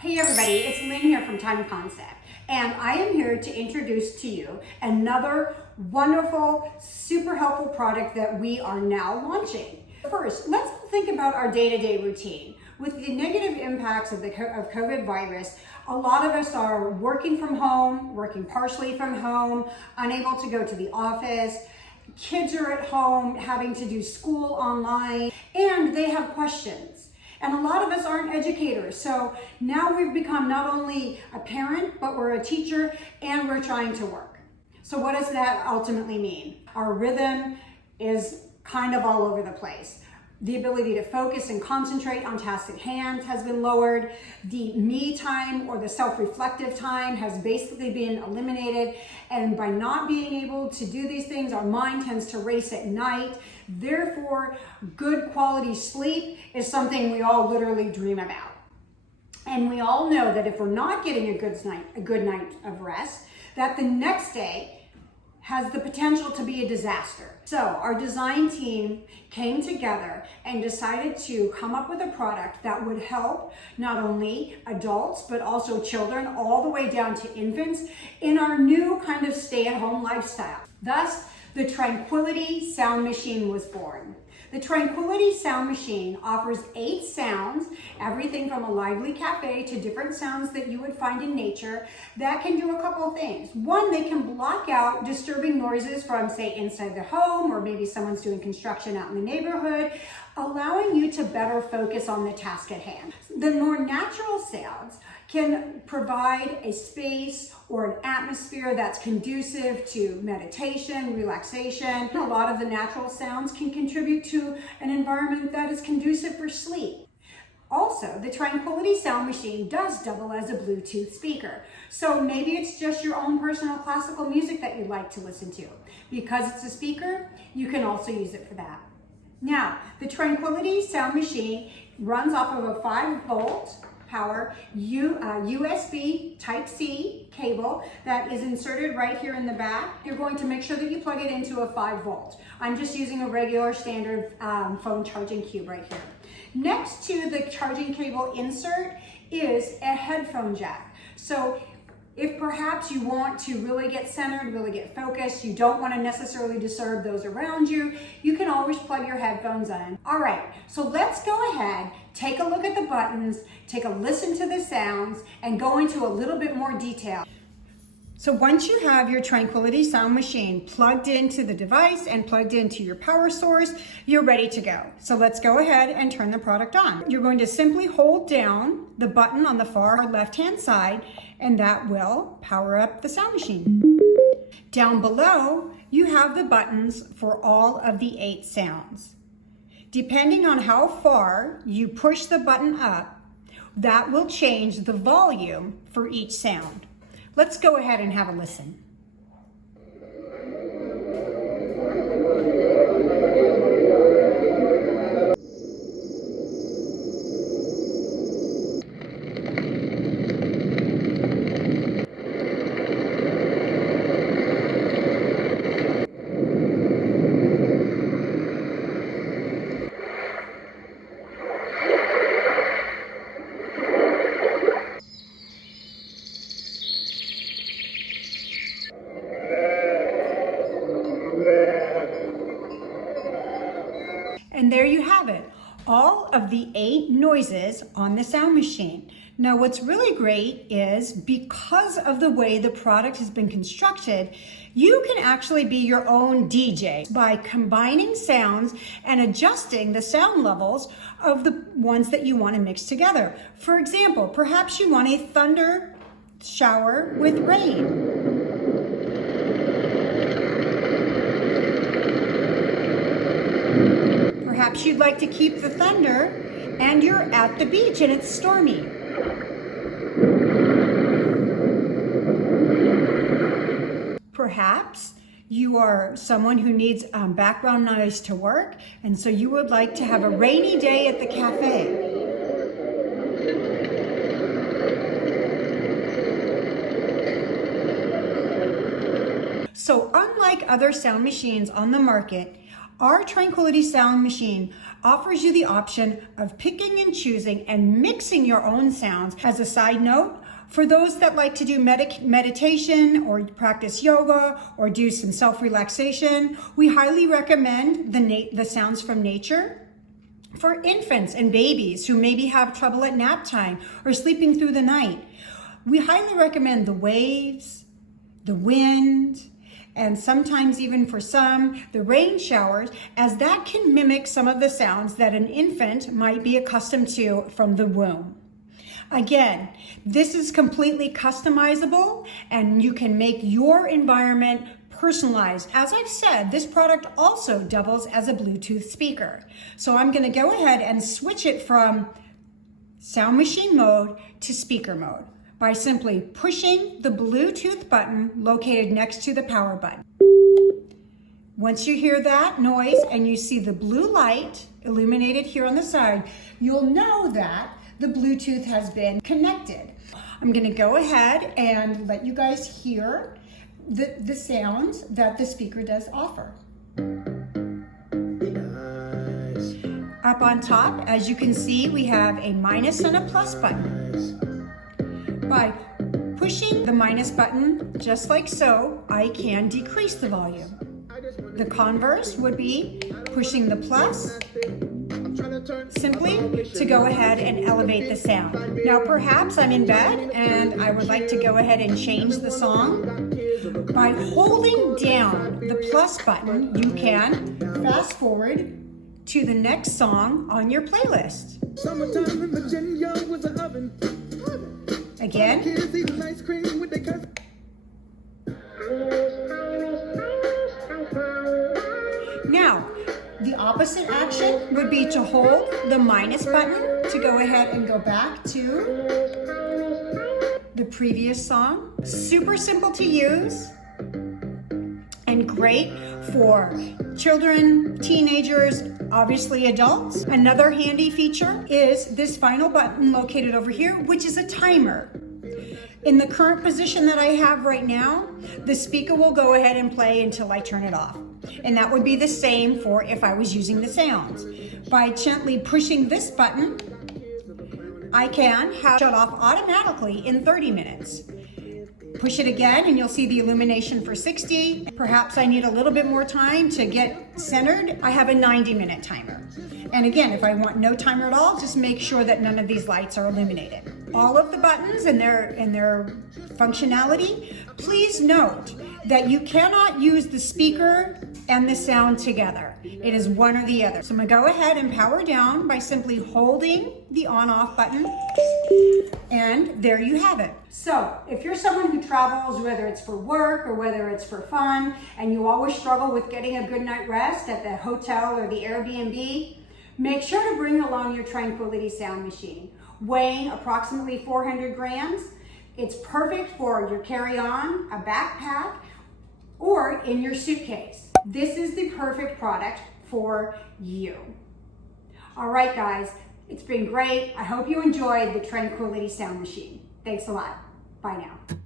Hey everybody, it's Lynn here from Time Concept, and I am here to introduce to you another wonderful, super helpful product that we are now launching. First, let's think about our day-to-day routine. With the negative impacts of COVID virus, a lot of us are working from home, working partially from home, unable to go to the office. Kids are at home having to do school online, and they have questions. And a lot of us aren't educators. So now we've become not only a parent, but we're a teacher and we're trying to work. So what does that ultimately mean? Our rhythm is kind of all over the place. The ability to focus and concentrate on tasks at hand has been lowered. The me time or the self-reflective time has basically been eliminated. And by not being able to do these things, our mind tends to race at night. Therefore, good quality sleep is something we all literally dream about. And we all know that if we're not getting a good night of rest, that the next day has the potential to be a disaster. So our design team came together and decided to come up with a product that would help not only adults, but also children, all the way down to infants in our new kind of stay-at-home lifestyle. Thus, the Tranquility Sound Machine was born. The Tranquility Sound Machine offers 8 sounds, everything from a lively cafe to different sounds that you would find in nature, that can do a couple of things. One, they can block out disturbing noises from, say, inside the home, or maybe someone's doing construction out in the neighborhood, allowing you to better focus on the task at hand. The more natural sounds can provide a space or an atmosphere that's conducive to meditation, relaxation. A lot of the natural sounds can contribute to an environment that is conducive for sleep. Also, the Tranquility Sound Machine does double as a Bluetooth speaker. So maybe it's just your own personal classical music that you'd like to listen to. Because it's a speaker, you can also use it for that. Now, the Tranquility Sound Machine runs off of a 5-volt power USB Type-C cable that is inserted right here in the back. You're going to make sure that you plug it into a 5-volt. I'm just using a regular standard phone charging cube right here. Next to the charging cable insert is a headphone jack. So if perhaps you want to really get centered, really get focused, you don't want to necessarily disturb those around you, you can always plug your headphones in. All right, so let's go ahead, take a look at the buttons, take a listen to the sounds, and go into a little bit more detail. So once you have your Tranquility Sound Machine plugged into the device and plugged into your power source, you're ready to go. So let's go ahead and turn the product on. You're going to simply hold down the button on the far left-hand side, and that will power up the sound machine. Down below, you have the buttons for all of the 8 sounds. Depending on how far you push the button up, that will change the volume for each sound. Let's go ahead and have a listen. And there you have it, all of the 8 noises on the sound machine. Now what's really great is because of the way the product has been constructed, you can actually be your own DJ by combining sounds and adjusting the sound levels of the ones that you want to mix together. For example, perhaps you want a thunder shower with rain. Perhaps you'd like to keep the thunder and you're at the beach and it's stormy. Perhaps you are someone who needs background noise to work, and so you would like to have a rainy day at the cafe. So unlike other sound machines on the market, Our Tranquility Sound Machine offers you the option of picking and choosing and mixing your own sounds. As a side note, for those that like to do meditation or practice yoga or do some self-relaxation, we highly recommend the sounds from nature. For infants and babies who maybe have trouble at nap time or sleeping through the night, we highly recommend the waves, the wind, and sometimes even for some, the rain showers, as that can mimic some of the sounds that an infant might be accustomed to from the womb. Again, this is completely customizable and you can make your environment personalized. As I've said, this product also doubles as a Bluetooth speaker. So I'm going to go ahead and switch it from sound machine mode to speaker mode by simply pushing the Bluetooth button located next to the power button. Once you hear that noise and you see the blue light illuminated here on the side, you'll know that the Bluetooth has been connected. I'm gonna go ahead and let you guys hear the sounds that the speaker does offer. Up on top, as you can see, we have a minus and a plus button. By pushing the minus button, just like so, I can decrease the volume. The converse would be pushing the plus, simply to go ahead and elevate the sound. Now perhaps I'm in bed and I would like to go ahead and change the song. By holding down the plus button, you can fast forward to the next song on your playlist. Again. Now, the opposite action would be to hold the minus button to go ahead and go back to the previous song. Super simple to use and great for children, teenagers, obviously adults. Another handy feature is this final button located over here, which is a timer. In the current position that I have right now, the speaker will go ahead and play until I turn it off. And that would be the same for if I was using the sounds. By gently pushing this button, I can have it shut off automatically in 30 minutes. Push it again and you'll see the illumination for 60. Perhaps I need a little bit more time to get centered. I have a 90-minute timer. And again, if I want no timer at all, just make sure that none of these lights are illuminated. All of the buttons and their functionality, please note that you cannot use the speaker and the sound together. It is one or the other. So I'm gonna go ahead and power down by simply holding the on-off button, and there you have it. So if you're someone who travels, whether it's for work or whether it's for fun, and you always struggle with getting a good night rest at the hotel or the Airbnb, make sure to bring along your Tranquility Sound Machine. Weighing approximately 400 grams, it's perfect for your carry-on, a backpack, or in your suitcase. This is the perfect product for you. All right, guys, it's been great. I hope you enjoyed the Tranquility Sound Machine. Thanks a lot. Bye now.